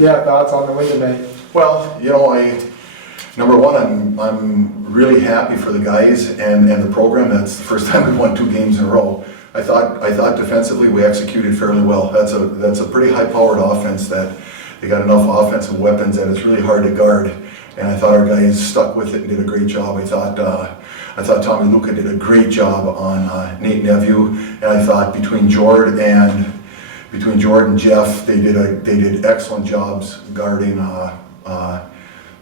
Yeah, thoughts on the win tonight? Well, number one, I'm really happy for the guys and the program. That's the first time we've won 2 games in a row. I thought defensively we executed fairly well. That's a pretty high-powered offense that they got enough offensive weapons that it's really hard to guard. And I thought our guys stuck with it and did a great job. I thought Tommy Luca did a great job on Nate Neveu, and I thought between Jordan and Jeff, they did excellent jobs guarding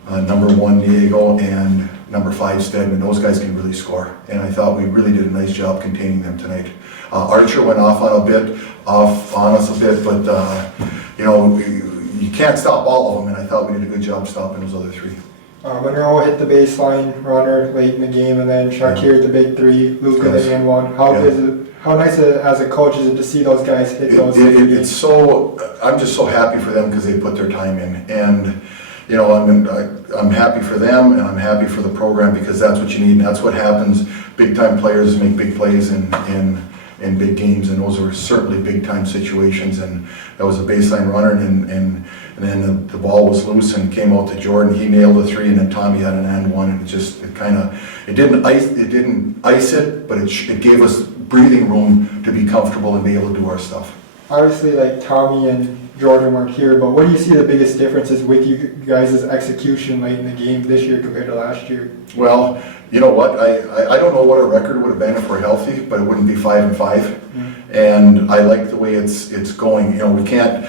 number 1 Diego and number 5 Stedman. Those guys can really score, and I thought we really did a nice job containing them tonight. Archer went off on us a bit, but you can't stop all of them, and I thought we did a good job stopping those other 3. Monroe hit the baseline runner late in the game, and then Chartier the big 3, Luca the and 1. How nice as a coach is it to see those guys hit those? I'm just so happy for them because they put their time in, and I'm happy for them, and I'm happy for the program because that's what you need, and that's what happens. Big time players make big plays in big games, and those were certainly big time situations. And that was a baseline runner, and then the ball was loose and came out to Jordan. He nailed a 3, and then Tommy had an and 1, and it didn't ice it, but it gave us breathing room to be comfortable and be able to do our stuff. Obviously, like Tommy and Jordan weren't here, but what do you see the biggest differences with you guys' execution late in the game this year compared to last year? Well, you know what? I don't know what our record would have been if we're healthy, but it wouldn't be 5-5. Mm-hmm. And I like the way it's going. We can't.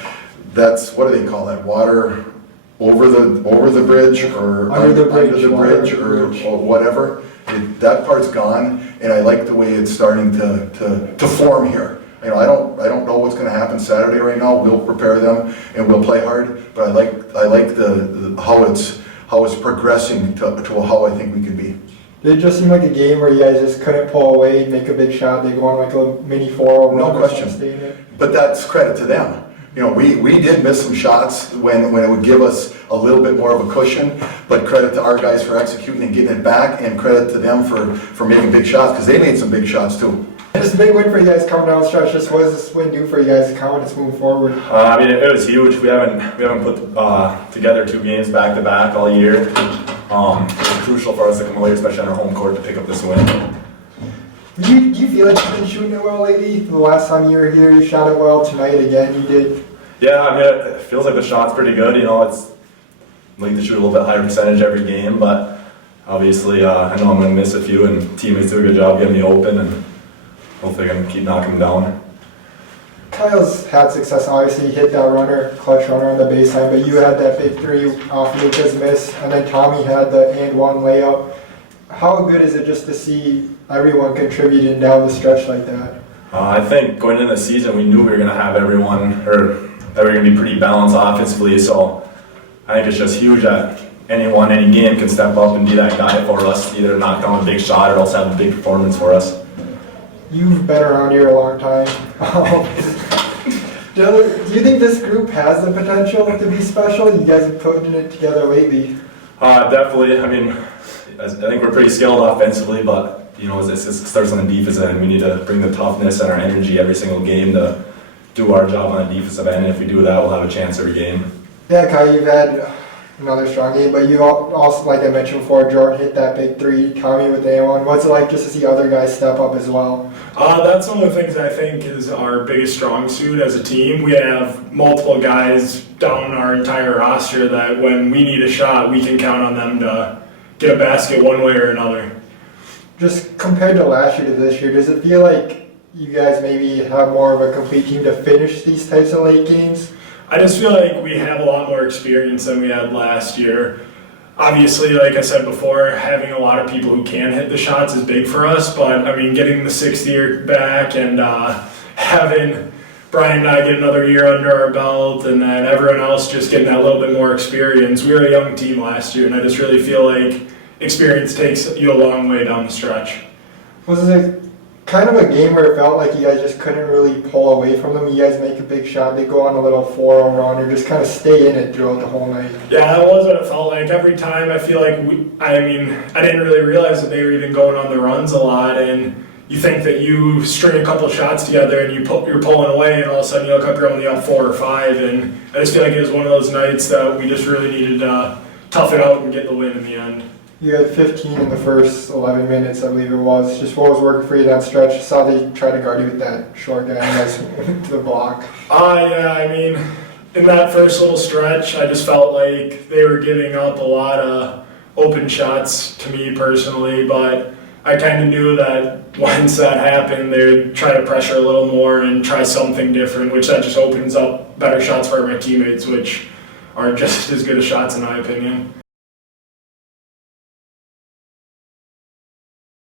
That's, what do they call that? Water over the bridge or under the bridge or whatever. That part's gone, and I like the way it's starting to form here. I don't know what's going to happen Saturday right now. We'll prepare them and we'll play hard, but I like the how it's progressing to how I think we can be. Did it just seem like a game where you guys just couldn't pull away, make a big shot, they go on like a mini 4-0 No question. But that's credit to them. We did miss some shots when it would give us a little bit more of a cushion, but credit to our guys for executing and getting it back, and credit to them for making big shots, because they made some big shots too. Just a big win for you guys coming down the stretch. Just what does this win do for you guys? Confidence moving forward? It was huge. We haven't put together 2 games back to back all year. It was crucial for us to come away, especially on our home court, to pick up this win. Do you feel like you've been shooting it well lately? The last time you were here, you shot it well. Tonight again, you did. Yeah, it feels like the shot's pretty good. It's like to shoot a little bit higher percentage every game, but obviously I know I'm going to miss a few, and teammates do a good job getting me open, and hopefully I can keep knocking them down. Kyle's had success, obviously. He hit that clutch runner on the baseline, but you had that big 3 off Luca's miss, and then Tommy had the and 1 layup. How good is it just to see everyone contributing down the stretch like that? I think going into the season, we knew we were going to have everyone, or that we were going to be pretty balanced offensively, so I think it's just huge that any game can step up and be that guy for us, either knock down a big shot or else have a big performance for us. You've been around here a long time. Do you think this group has the potential to be special? You guys have put it together lately. Definitely. I think we're pretty skilled offensively, but it starts on the defensive end. We need to bring the toughness and our energy every single game to do our job on the defensive end. And if we do that, we'll have a chance every game. Yeah, Kyle, you've had another strong game, but you also, like I mentioned before, Jordan hit that big 3, Tommy with the A1. What's it like just to see other guys step up as well? That's one of the things I think is our biggest strong suit as a team. We have multiple guys down our entire roster that when we need a shot, we can count on them to get a basket one way or another. Just compared to last year to this year, does it feel like you guys maybe have more of a complete team to finish these types of late games? I just feel like we have a lot more experience than we had last year. Obviously, like I said before, having a lot of people who can hit the shots is big for us, but getting the 6th year back and having Brian and I get another year under our belt, and then everyone else just getting that little bit more experience. We were a young team last year, and I just really feel like experience takes you a long way down the stretch. Was it kind of a game where it felt like you guys just couldn't really pull away from them? You guys make a big shot, they go on a little 4-0 run, or just kind of stay in it throughout the whole night? Yeah, that was what it felt like. Every time I feel like I didn't really realize that they were even going on the runs a lot, and you think that you string a couple of shots together and you're pulling away, and all of a sudden you look up, you're only up 4 or 5, and I just feel like it was one of those nights that we just really needed to tough it out and get the win in the end. You had 15 in the first 11 minutes, I believe it was. Just what was working for you that stretch? Saw they try to guard you with that short guy to the block. Yeah, I mean, in that first little stretch, I just felt like they were giving up a lot of open shots to me personally, but I kind of knew that once that happened, they'd try to pressure a little more and try something different, which that just opens up better shots for my teammates, which are just as good as shots in my opinion.